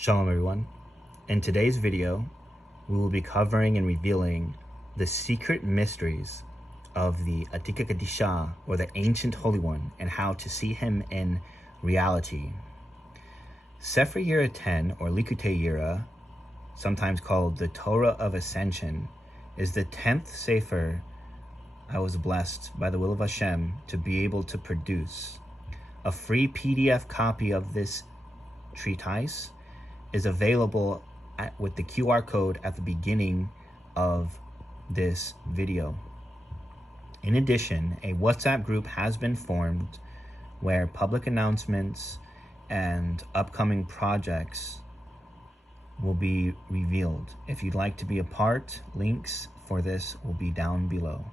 Shalom everyone. In today's video, we will be covering and revealing the secret mysteries of the Atika Kadisha, or the Ancient Holy One, and how to see him in reality. Sefer Yirah 10, or Likutei Yirah, sometimes called the Torah of Ascension, is the 10th Sefer I was blessed by the will of Hashem to be able to produce. A free PDF copy of this treatise is available with the QR code at the beginning of this video. In addition, a WhatsApp group has been formed where public announcements and upcoming projects will be revealed. If you'd like to be a part, links for this will be down below.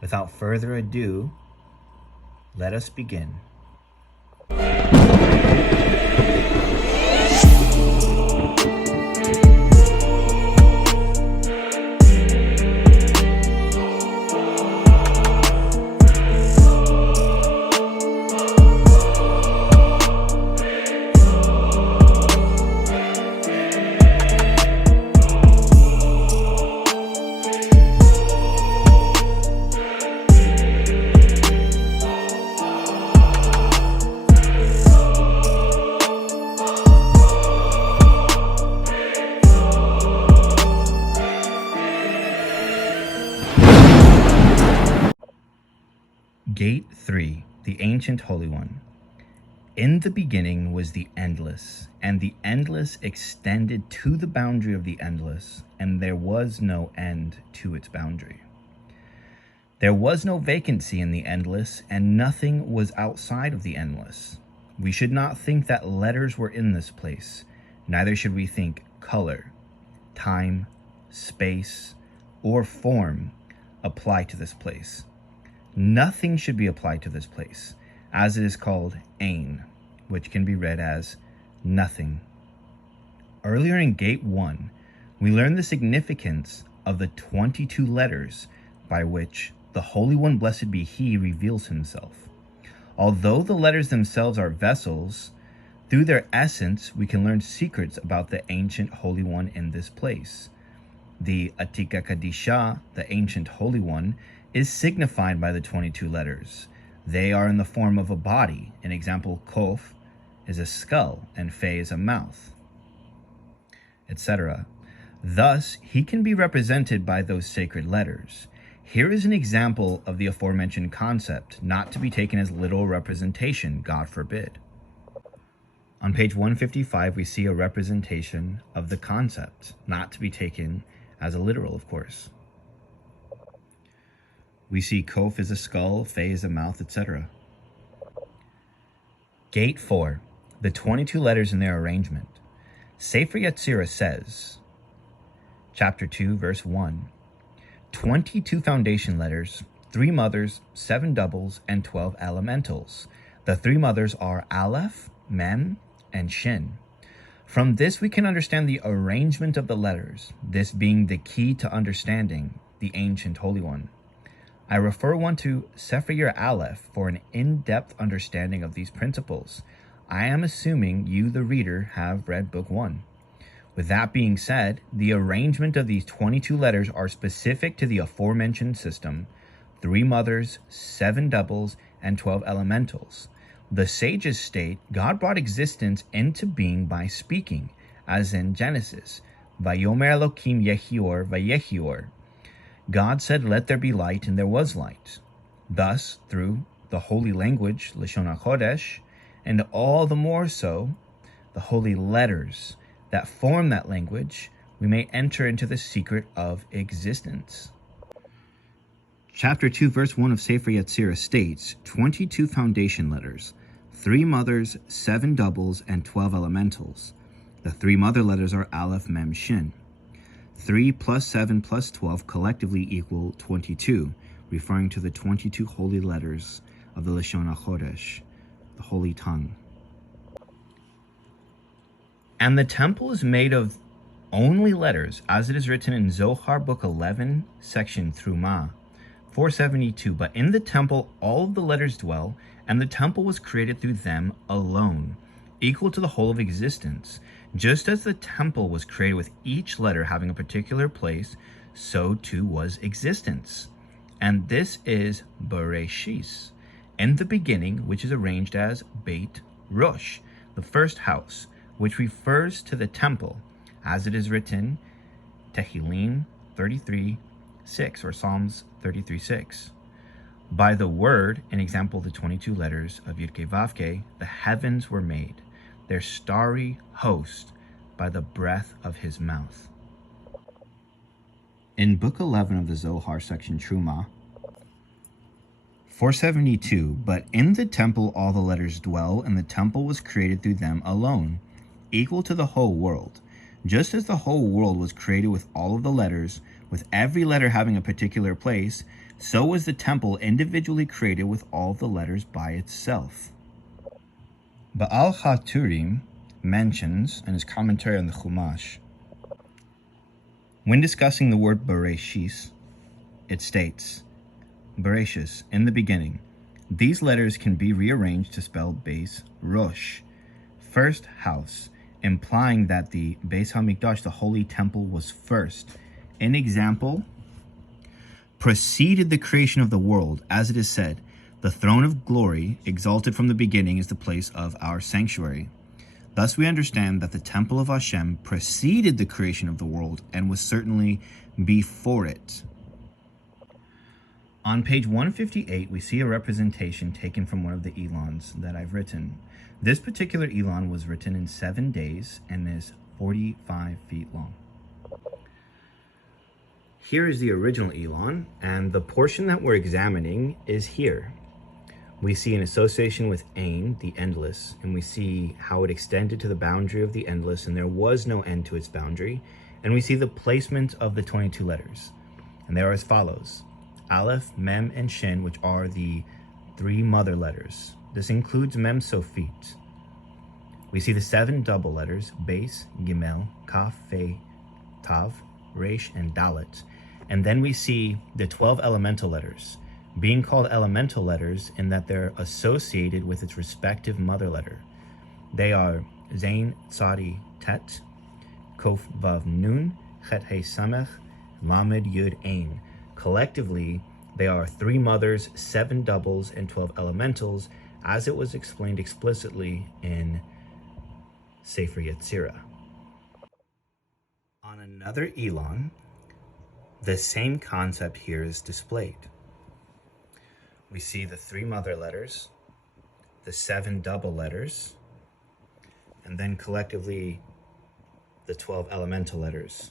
Without further ado, let us begin. Gate 3, the Ancient Holy One. In the beginning was the Endless, and the Endless extended to the boundary of the Endless, and there was no end to its boundary. There was no vacancy in the Endless, and nothing was outside of the Endless. We should not think that letters were in this place, neither should we think color, time, space, or form apply to this place. Nothing should be applied to this place, as it is called Ein, which can be read as nothing. Earlier in Gate 1, we learned the significance of the 22 letters by which the Holy One, blessed be He, reveals Himself. Although the letters themselves are vessels, through their essence we can learn secrets about the Ancient Holy One in this place. The Atika Kadisha, the Ancient Holy One, is signified by the 22 letters. They are in the form of a body. An example, Kof is a skull and Fe is a mouth, etc. Thus, he can be represented by those sacred letters. Here is an example of the aforementioned concept, not to be taken as literal representation, God forbid. On page 155, we see a representation of the concept, not to be taken as a literal, of course. We see Kof is a skull, Fe is a mouth, etc. Gate 4, the 22 letters in their arrangement. Sefer Yetzirah says, chapter 2, verse 1, 22 foundation letters, 3 mothers, 7 doubles, and 12 elementals. The 3 mothers are Aleph, Mem, and Shin. From this we can understand the arrangement of the letters, this being the key to understanding the Ancient Holy One. I refer one to Sefer Yirah Aleph for an in-depth understanding of these principles. I am assuming you, the reader, have read Book 1. With that being said, the arrangement of these 22 letters are specific to the aforementioned system: 3 mothers, 7 doubles, and 12 elementals. The sages state God brought existence into being by speaking, as in Genesis, Vayomer Elokim Yehior Vayehior. God said, "Let there be light," and there was light. Thus, through the holy language, Lashon HaKodesh, and all the more so, the holy letters that form that language, we may enter into the secret of existence. Chapter 2, verse 1 of Sefer Yetzirah states 22 foundation letters, 3 mothers, 7 doubles, and 12 elementals. The 3 mother letters are Aleph, Mem, Shin. 3 plus 7 plus 12 collectively equal 22, referring to the 22 holy letters of the Lashon HaKodesh, the holy tongue. And the temple is made of only letters, as it is written in Zohar, Book 11, section Truma, 472. But in the temple all of the letters dwell, and the temple was created through them alone. equal to the whole of existence. Just as the temple was created with each letter having a particular place, so too was existence. And this is Bereshis, in the beginning, which is arranged as Beit Rosh, the first house, which refers to the temple, as it is written, Tehillim 33:6, or Psalms 33:6. By the word, an example of the 22 letters of Yud Kei Vav Kei, the heavens were made, their starry host, by the breath of his mouth. In Book 11 of the Zohar, section Truma, 472, but in the temple all the letters dwell, and the temple was created through them alone, equal to the whole world. Just as the whole world was created with all of the letters, with every letter having a particular place, so was the temple individually created with all the letters by itself. Baal HaTurim mentions, in his commentary on the Chumash, when discussing the word Bereshis, it states, Bereshis, in the beginning. These letters can be rearranged to spell Beis Rosh, first house, implying that the Beis HaMikdash, the holy temple, was first. An example, preceded the creation of the world, as it is said, the throne of glory, exalted from the beginning, is the place of our sanctuary. Thus we understand that the temple of Hashem preceded the creation of the world and was certainly before it. On page 158, we see a representation taken from one of the Elons that I've written. This particular Elon was written in 7 days and is 45 feet long. Here is the original Elon, and the portion that we're examining is here. We see an association with Ein, the endless, and we see how it extended to the boundary of the endless, and there was no end to its boundary. And we see the placement of the 22 letters, and they are as follows. Aleph, Mem, and Shin, which are the 3 mother letters. This includes Mem Sophit. We see the 7 double letters, Beis, Gimel, Kaf, Fe, Tav, Resh, and Dalet. And then we see the 12 elemental letters, being called elemental letters in that they're associated with its respective mother letter. They are Zain, Tzadi, Tet, Kof, Vav, Nun, Chet, He, Samech, Lamed, Yud, Ein. Collectively, they are 3 mothers, 7 doubles, and 12 elementals, as it was explained explicitly in Sefer Yetzirah. On another Elon, the same concept here is displayed. We see the 3 mother letters, the 7 double letters, and then collectively the 12 elemental letters.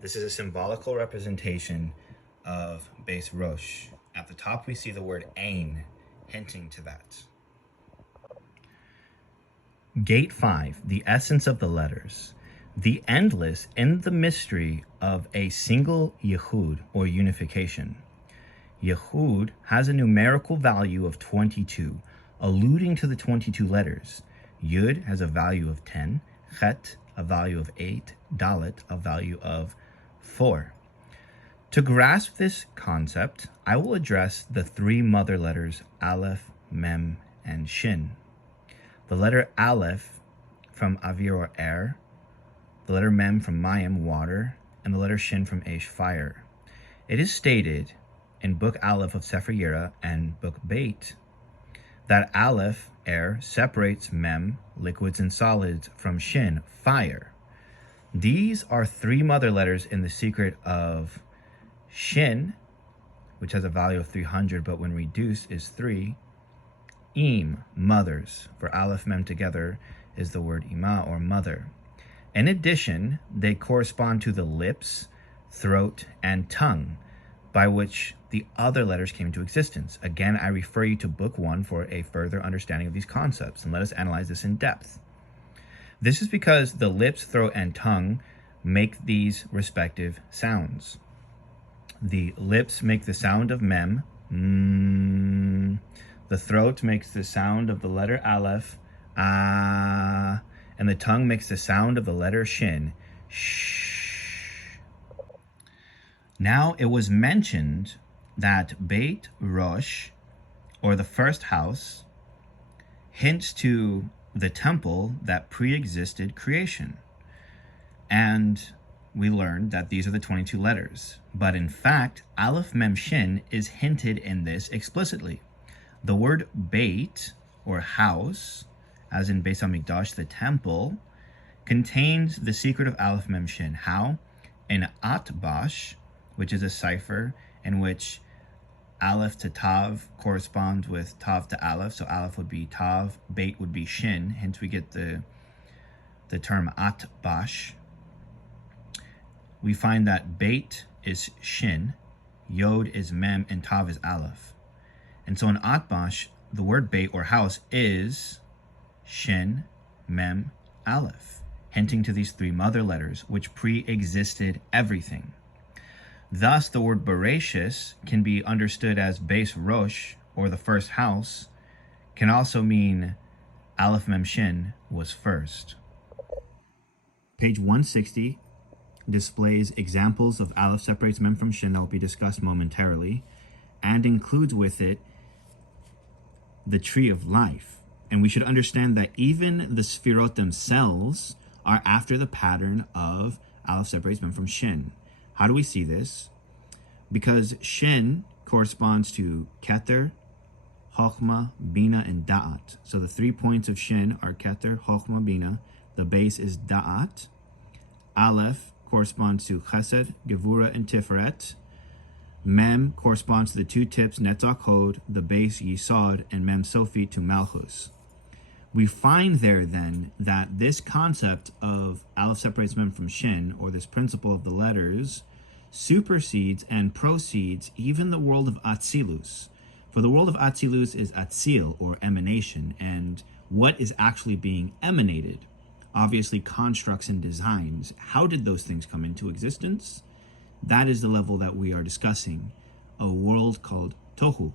This is a symbolical representation of Beis Rosh. At the top we see the word Ein, hinting to that. Gate 5, the essence of the letters. The endless in the mystery of a single Yehud, or unification. Yehud has a numerical value of 22, alluding to the 22 letters. Yud has a value of 10, Chet a value of 8, Dalet a value of 4. To grasp this concept, I will address the 3 mother letters Aleph, Mem, and Shin. The letter Aleph from Avir, or air, the letter Mem from Mayim, water, and the letter Shin from Eish, fire. It is stated in Book Aleph of Sefer Yirah and Book Beit that Aleph, air, separates Mem, liquids and solids, from Shin, fire. These are 3 mother letters in the secret of Shin, which has a value of 300, but when reduced is 3. Im, mothers, for Aleph, Mem together is the word Ima, or mother. In addition, they correspond to the lips, throat, and tongue, by which the other letters came into existence. Again, I refer you to Book 1 for a further understanding of these concepts, and let us analyze this in depth. This is because the lips, throat, and tongue make these respective sounds. The lips make the sound of Mem. The throat makes the sound of the letter Aleph. Ah. And the tongue makes the sound of the letter Shin. Shh. Now, it was mentioned that Beit Rosh, or the first house, hints to the temple that pre-existed creation. And we learned that these are the 22 letters. But in fact, Aleph Mem Shin is hinted in this explicitly. The word Beit, or house, as in Beis HaMikdash, the temple, contains the secret of Aleph Mem Shin. How? In Atbash, which is a cipher in which Aleph to Tav corresponds with Tav to Aleph. So Aleph would be Tav, Beit would be Shin. Hence we get the term Atbash. We find that Beit is Shin, Yod is Mem, and Tav is Aleph. And so in Atbash, the word Beit, or house, is Shin, Mem, Aleph, hinting to these three mother letters, which pre-existed everything. Thus, the word Bereshis can be understood as Beis Rosh, or the first house, can also mean Aleph Mem Shin was first. Page 160 displays examples of Aleph separates Mem from Shin that will be discussed momentarily, and includes with it the tree of life. And we should understand that even the Sfirot themselves are after the pattern of Aleph separates Mem from Shin. How do we see this? Because Shin corresponds to Keter, Chokhmah, Bina, and Da'at. So the 3 points of Shin are Keter, Chokhmah, Bina. The base is Da'at. Aleph corresponds to Chesed, Gevura, and Tiferet. Mem corresponds to the 2 tips, Netzach Hod, the base Yisod, and Mem Sofit to Malchus. We find there then that this concept of Aleph separates Mem from Shin, or this principle of the letters, supersedes and proceeds even the world of Atzilus. For the world of Atzilus is Atzil, or emanation, and what is actually being emanated? Obviously constructs and designs. How did those things come into existence? That is the level that we are discussing, a world called Tohu.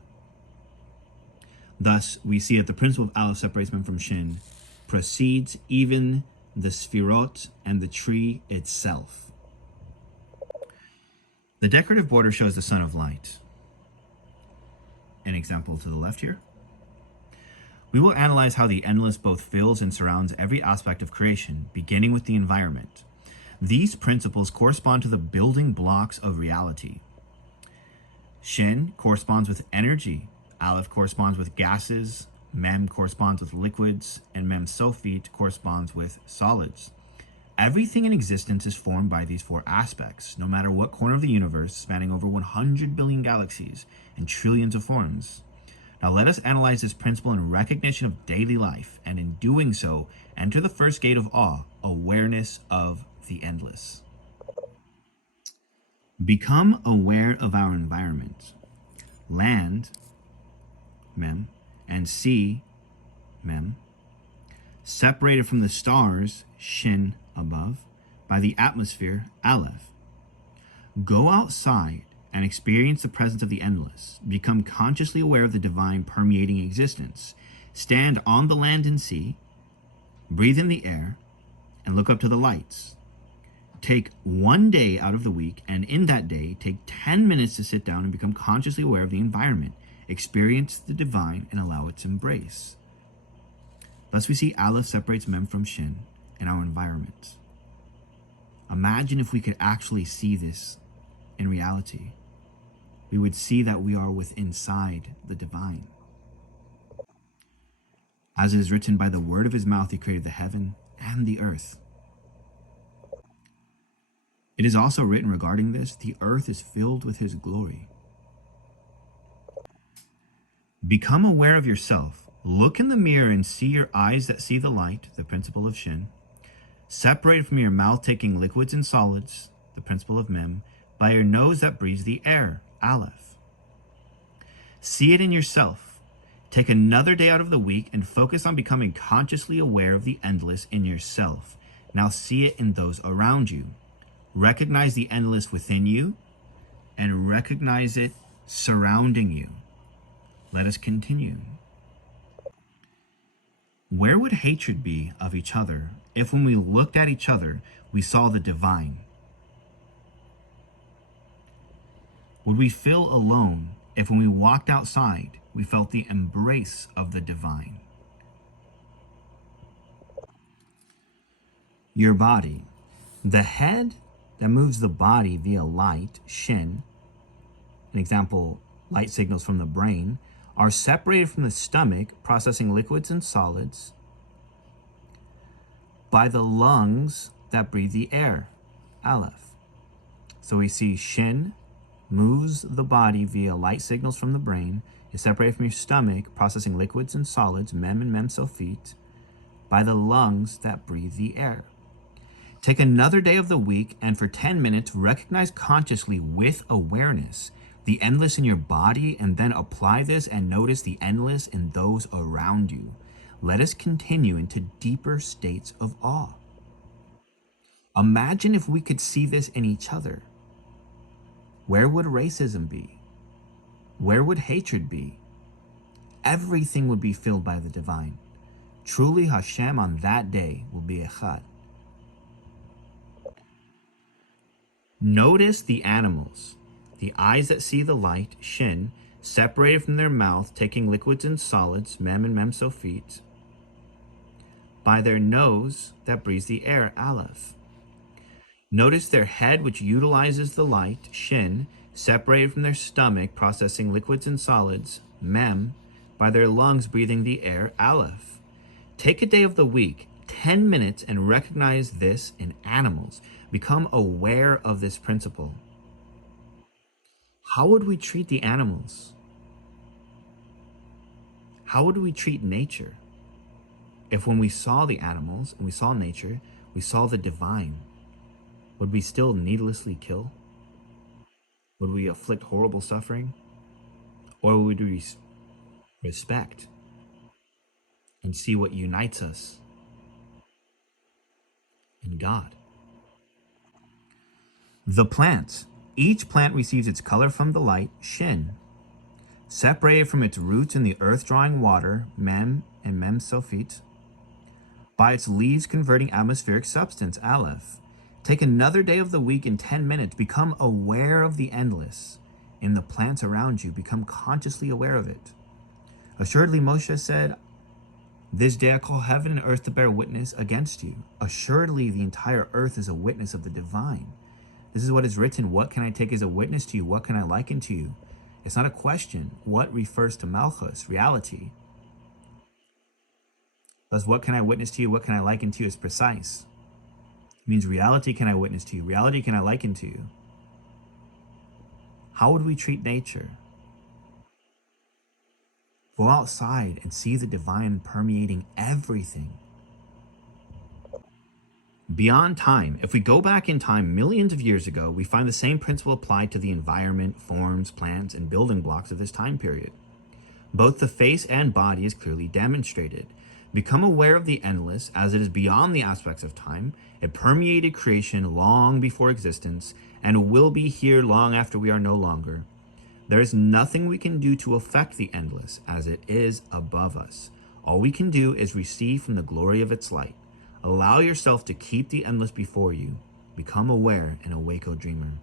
Thus, we see that the principle of Aleph separates Mem from Shin precedes even the Sfirot and the tree itself. The decorative border shows the Son of Light. An example to the left here. We will analyze how the endless both fills and surrounds every aspect of creation, beginning with the environment. These principles correspond to the building blocks of reality. Shin corresponds with energy, Aleph corresponds with gases, Mem corresponds with liquids, and Mem Sofit corresponds with solids. Everything in existence is formed by these 4 aspects, no matter what corner of the universe, spanning over 100 billion galaxies and trillions of forms. Now let us analyze this principle in recognition of daily life, and in doing so, enter the first gate of awe, awareness of the endless. Become aware of our environment. Land, Mem, and sea, Mem, separated from the stars, Shin, above, by the atmosphere, Aleph. Go outside and experience the presence of the endless. Become consciously aware of the divine permeating existence. Stand on the land and sea, breathe in the air, and look up to the lights. Take 1 day out of the week, and in that day, take 10 minutes to sit down and become consciously aware of the environment. Experience the divine and allow its embrace. Thus we see Aleph separates Mem from Shin in our environment. Imagine if we could actually see this in reality. We would see that we are inside the divine. As it is written, by the word of his mouth he created the heaven and the earth. It is also written regarding this, the earth is filled with his glory. Become aware of yourself. Look in the mirror and see your eyes that see the light, the principle of Shin. Separate from your mouth taking liquids and solids, the principle of Mem, by your nose that breathes the air, Aleph. See it in yourself. Take another day out of the week and focus on becoming consciously aware of the endless in yourself. Now see it in those around you. Recognize the endless within you and recognize it surrounding you. Let us continue. Where would hatred be of each other if when we looked at each other, we saw the divine? Would we feel alone if when we walked outside, we felt the embrace of the divine? your body. The head that moves the body via light, shin, an example, light signals from the brain, are separated from the stomach, processing liquids and solids, by the lungs that breathe the air, aleph. So we see shin moves the body via light signals from the brain, is separated from your stomach, processing liquids and solids, mem and mem sophit, by the lungs that breathe the air. Take another day of the week and for 10 minutes, recognize consciously with awareness the endless in your body, and then apply this and notice the endless in those around you. Let us continue into deeper states of awe. Imagine if we could see this in each other. Where would racism be? Where would hatred be? Everything would be filled by the divine. Truly, Hashem on that day will be Echad. Notice the animals, the eyes that see the light, shin, separated from their mouth, taking liquids and solids, mem and mem sophit, by their nose that breathes the air, aleph. Notice their head, which utilizes the light, shin, separated from their stomach, processing liquids and solids, mem, by their lungs breathing the air, aleph. Take a day of the week, 10 minutes, and recognize this in animals. Become aware of this principle. How would we treat the animals? How would we treat nature? If when we saw the animals and we saw nature, we saw the divine, would we still needlessly kill? Would we inflict horrible suffering? Or would we respect and see what unites us in God? The plants. Each plant receives its color from the light, shin, separated from its roots in the earth drawing water, mem and mem sophit, by its leaves converting atmospheric substance, aleph. Take another day of the week in 10 minutes. Become aware of the endless in the plants around you. Become consciously aware of it. Assuredly, Moshe said, "This day I call heaven and earth to bear witness against you." Assuredly, the entire earth is a witness of the divine. This is what is written. What can I take as a witness to you? What can I liken to you? It's not a question. What refers to Malchus, reality. Thus, what can I witness to you? What can I liken to you is precise. It means reality can I witness to you? Reality can I liken to you? How would we treat nature? Go outside and see the divine permeating everything. Beyond time, if we go back in time millions of years ago, we find the same principle applied to the environment, forms, plants, and building blocks of this time period. Both the face and body is clearly demonstrated. Become aware of the endless, as it is beyond the aspects of time. It permeated creation long before existence, and will be here long after we are no longer. There is nothing we can do to affect the endless, as it is above us. All we can do is receive from the glory of its light. Allow yourself to keep the endless before you. Become aware and awake, O dreamer.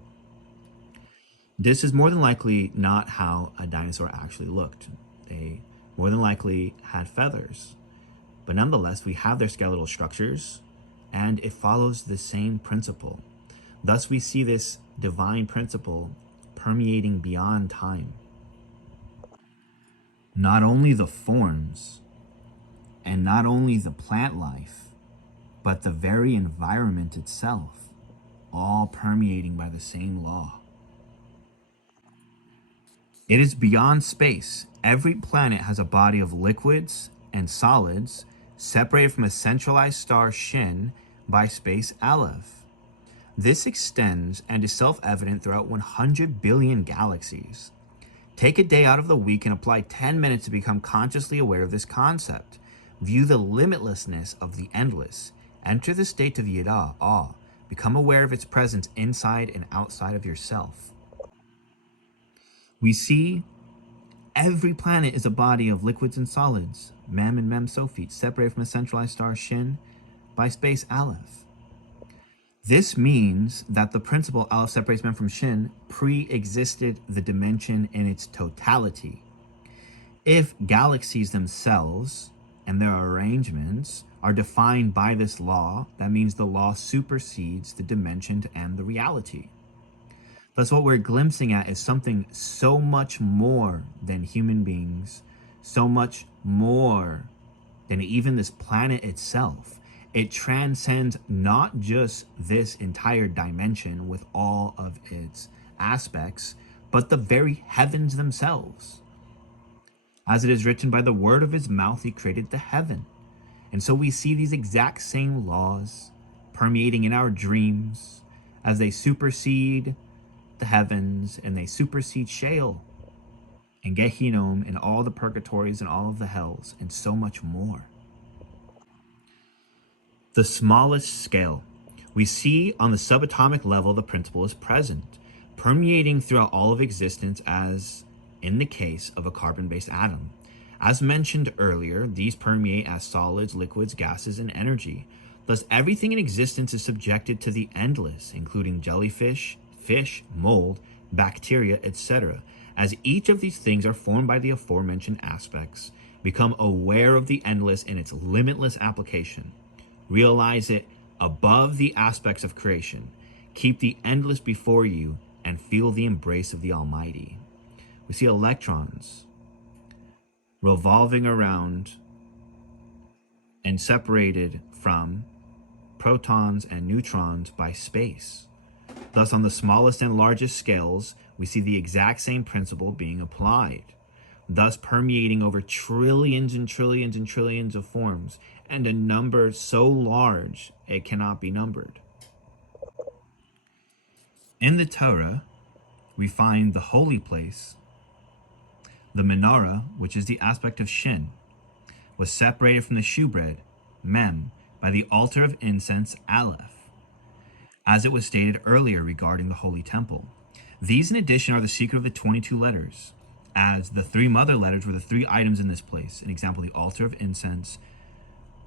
This is more than likely not how a dinosaur actually looked. They more than likely had feathers. But nonetheless, we have their skeletal structures, and it follows the same principle. Thus, we see this divine principle permeating beyond time. Not only the forms, and not only the plant life, but the very environment itself, all permeating by the same law. It is beyond space. Every planet has a body of liquids and solids separated from a centralized star, Shin, by space, Aleph. This extends and is self-evident throughout 100 billion galaxies. Take a day out of the week and apply 10 minutes to become consciously aware of this concept. View the limitlessness of the endless. Enter the state of Yirah, awe. Become aware of its presence inside and outside of yourself. We see every planet is a body of liquids and solids, mem and mem sophit, separated from a centralized star, Shin, by space, Aleph. This means that the principle Aleph separates mem from Shin pre-existed the dimension in its totality. If galaxies themselves and their arrangements are defined by this law. That means the law supersedes the dimension and the reality. Thus, what we're glimpsing at is something so much more than human beings, so much more than even this planet itself. It transcends not just this entire dimension with all of its aspects, but the very heavens themselves. As it is written, by the word of his mouth he created the heaven. And so we see these exact same laws permeating in our dreams as they supersede the heavens, and they supersede Sheol and Gehinnom and all the purgatories and all of the hells and so much more. The smallest scale. We see on the subatomic level the principle is present, permeating throughout all of existence as in the case of a carbon-based atom. As mentioned earlier, these permeate as solids, liquids, gases, and energy. Thus, everything in existence is subjected to the endless, including jellyfish, fish, mold, bacteria, etc. As each of these things are formed by the aforementioned aspects, become aware of the endless in its limitless application. Realize it above the aspects of creation. Keep the endless before you and feel the embrace of the Almighty. We see electrons revolving around and separated from protons and neutrons by space. Thus, on the smallest and largest scales, we see the exact same principle being applied, thus permeating over trillions and trillions and trillions of forms, and a number so large it cannot be numbered. In the Torah, we find the holy place, the menorah, which is the aspect of Shin, was separated from the shewbread, Mem, by the altar of incense, Aleph, as it was stated earlier regarding the Holy Temple. These, in addition, are the secret of the 22 letters, as the 3 mother letters were the 3 items in this place. An example, the altar of incense,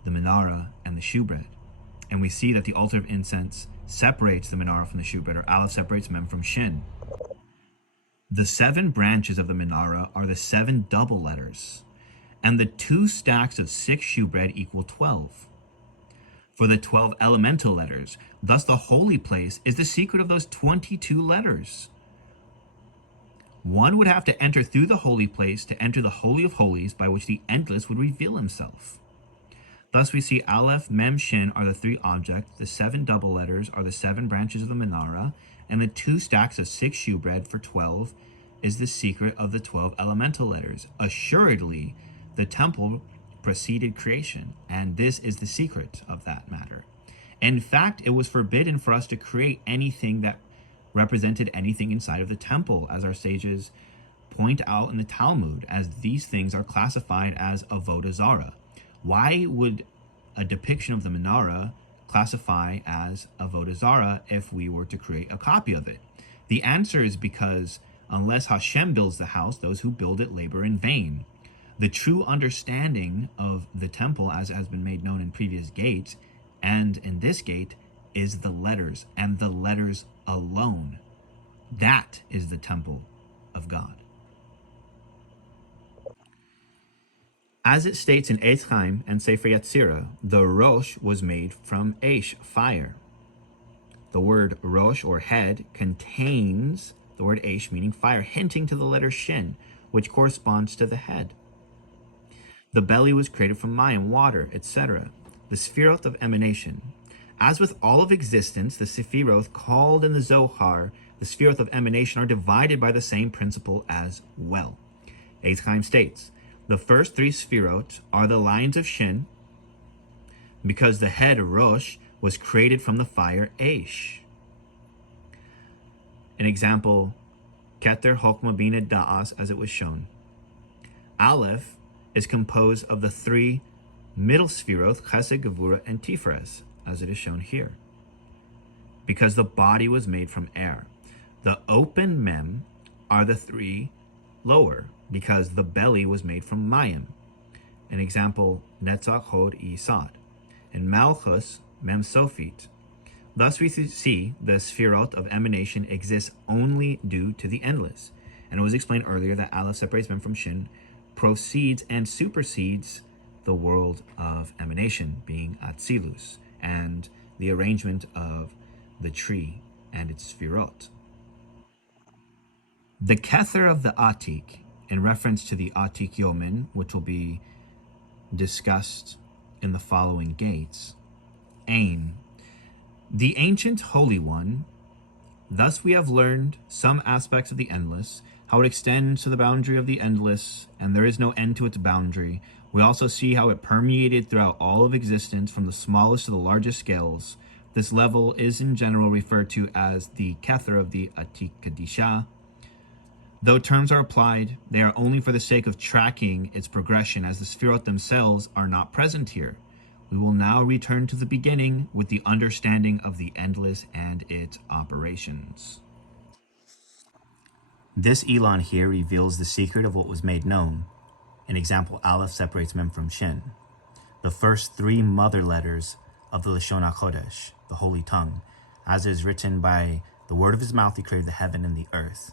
the menorah, and the shewbread. And we see that the altar of incense separates the menorah from the shewbread, or Aleph separates Mem from Shin. The 7 branches of the menorah are the 7 double letters, and the 2 stacks of 6 shewbread equal 12. For the 12 elemental letters, thus the holy place is the secret of those 22 letters. One would have to enter through the holy place to enter the Holy of Holies, by which the endless would reveal himself. Thus we see Aleph, Mem, Shin are the 3 objects, the 7 double letters are the 7 branches of the menorah, and the 2 stacks of 6 shewbread for 12 is the secret of the 12 elemental letters. Assuredly, the temple preceded creation, and this is the secret of that matter. In fact, it was forbidden for us to create anything that represented anything inside of the temple, as our sages point out in the Talmud, as these things are classified as avodah zarah. Why would a depiction of the menorah classify as avodah zarah if we were to create a copy of it? The answer is because unless Hashem builds the house, those who build it labor in vain. The true understanding of the temple, as has been made known in previous gates and in this gate, is the letters, and the letters alone. That is the temple of God. As it states in Eitz Chaim and Sefer Yetzirah, the Rosh was made from Eish, fire. The word Rosh, or head, contains the word Eish, meaning fire, hinting to the letter Shin, which corresponds to the head. The belly was created from mayim, water, etc. The Sefirot of emanation. As with all of existence, the Sefirot called in the Zohar the Sefirot of emanation are divided by the same principle as well. Eitz Chaim states, the first 3 Sefirot are the lines of Shin, because the head Rosh was created from the fire Eish. An example, Keter, Chokmah, Bina, Da'as, as it was shown. Aleph is composed of the 3 middle Sefirot, Chesed, Gevurah, and Tiferet, as it is shown here, because the body was made from air. The open Mem are the 3 lower, because the belly was made from mayim. An example, Netzach, Hod, Yisad. And Malchus, Mem Sophit. Thus we see the Sefirot of emanation exists only due to the endless. And it was explained earlier that Aleph separates Mem from Shin, proceeds and supersedes the world of emanation, being Atzilus, and the arrangement of the tree and its sfirot. The Kether of the Atik, in reference to the Atik Yomin, which will be discussed in the following gates. Ain, the ancient Holy One. Thus we have learned some aspects of the endless, how it extends to the boundary of the endless, and there is no end to its boundary. We also see how it permeated throughout all of existence, from the smallest to the largest scales. This level is in general referred to as the Kether of the Atik Kadisha. Though terms are applied, they are only for the sake of tracking its progression, as the Sefirot themselves are not present here. We will now return to the beginning with the understanding of the endless and its operations. This Elon here reveals the secret of what was made known. An example, Aleph separates Mem from Shin. The first three mother letters of the Lashon HaKodesh, the Holy Tongue, as is written by the word of his mouth, he created the heaven and the earth.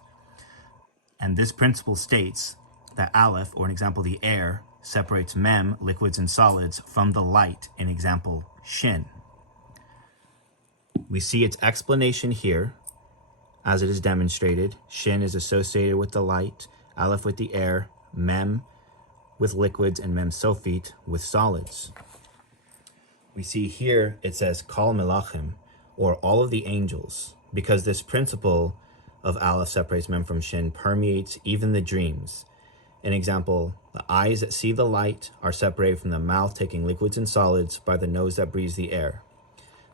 And this principle states that Aleph, or an example, the air, separates Mem, liquids and solids, from the light, an example, Shin. We see its explanation here, as it is demonstrated. Shin is associated with the light, Aleph with the air, Mem with liquids, and Mem Sophit with solids. We see here it says Kal Melachim, or all of the angels, because this principle of Aleph separates Mem from Shin permeates even the dreams. An example, the eyes that see the light are separated from the mouth taking liquids and solids by the nose that breathes the air.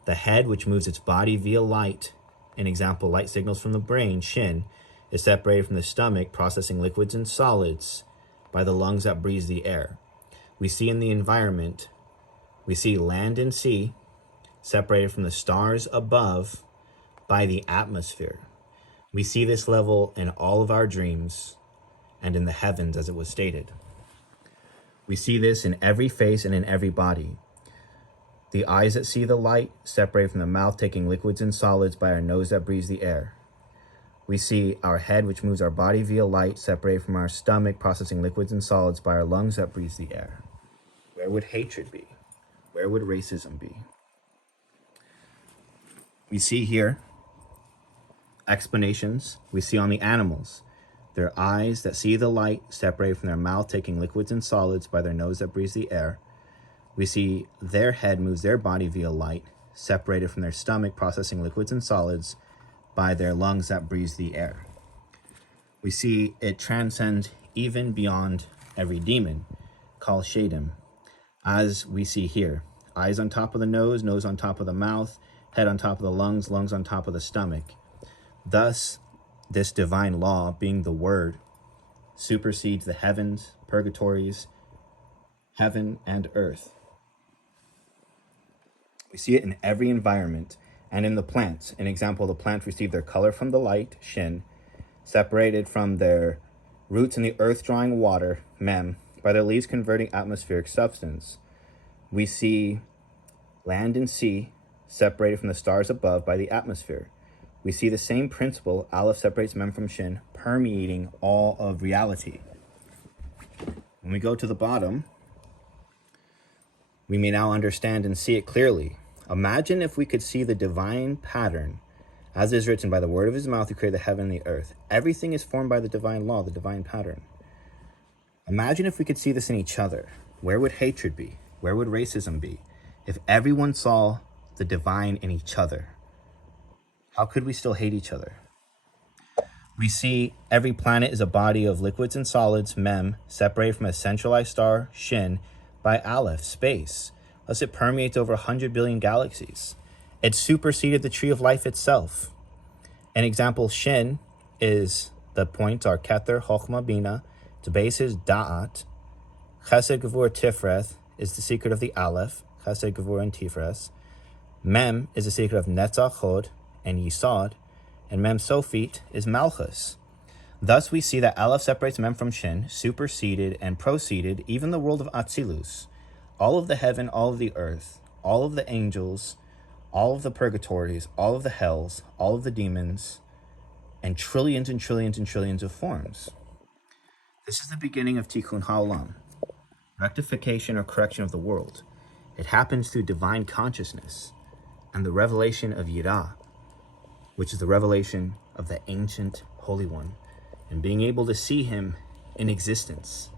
The head, which moves its body via light, an example, light signals from the brain, Shin, is separated from the stomach processing liquids and solids by the lungs that breathe the air. We see in the environment, we see land and sea separated from the stars above by the atmosphere. We see this level in all of our dreams and in the heavens, as it was stated. We see this in every face and in every body. The eyes that see the light separate from the mouth taking liquids and solids by our nose that breathes the air. We see our head, which moves our body via light, separated from our stomach processing liquids and solids by our lungs that breathes the air. Where would hatred be? Where would racism be? We see here explanations. We see on the animals, their eyes that see the light separated from their mouth taking liquids and solids by their nose that breathes the air. We see their head moves their body via light, separated from their stomach processing liquids and solids by their lungs that breathes the air. We see it transcends even beyond every demon, called Shadim, as we see here. Eyes on top of the nose on top of the mouth, head on top of the lungs on top of the stomach. Thus, this divine law, being the word, supersedes the heavens, purgatories, heaven, and earth. We see it in every environment and in the plants. An example, the plants receive their color from the light, Shin, separated from their roots in the earth drawing water, Mem, by their leaves converting atmospheric substance. We see land and sea separated from the stars above by the atmosphere. We see the same principle, Aleph separates Mem from Shin, permeating all of reality. When we go to the bottom, we may now understand and see it clearly. Imagine if we could see the divine pattern, as is written, by the word of his mouth, he created the heaven and the earth. Everything is formed by the divine law, the divine pattern. Imagine if we could see this in each other. Where would hatred be? Where would racism be? If everyone saw the divine in each other, how could we still hate each other? We see every planet is a body of liquids and solids, Mem, separated from a centralized star, Shin, by Aleph, space. Thus it permeates over 100 billion galaxies. It superseded the tree of life itself. An example, Shin is the points are Kether, Chochmah, Bina. Its base is Da'at. Chesed, Gevur, Tifreth is the secret of the Aleph, Chesed, Gevur, and Tifres. Mem is the secret of Netzach, Chod, and Yisod, and Mem Sophit is Malchus. Thus we see that Aleph separates Mem from Shin, superseded and proceeded even the world of Atzilus, all of the heaven, all of the earth, all of the angels, all of the purgatories, all of the hells, all of the demons, and trillions and trillions and trillions of forms. This is the beginning of Tikkun Ha'olam. rectification or correction of the world. It happens through divine consciousness and the revelation of Yirah, which is the revelation of the ancient Holy One, and being able to see him in existence.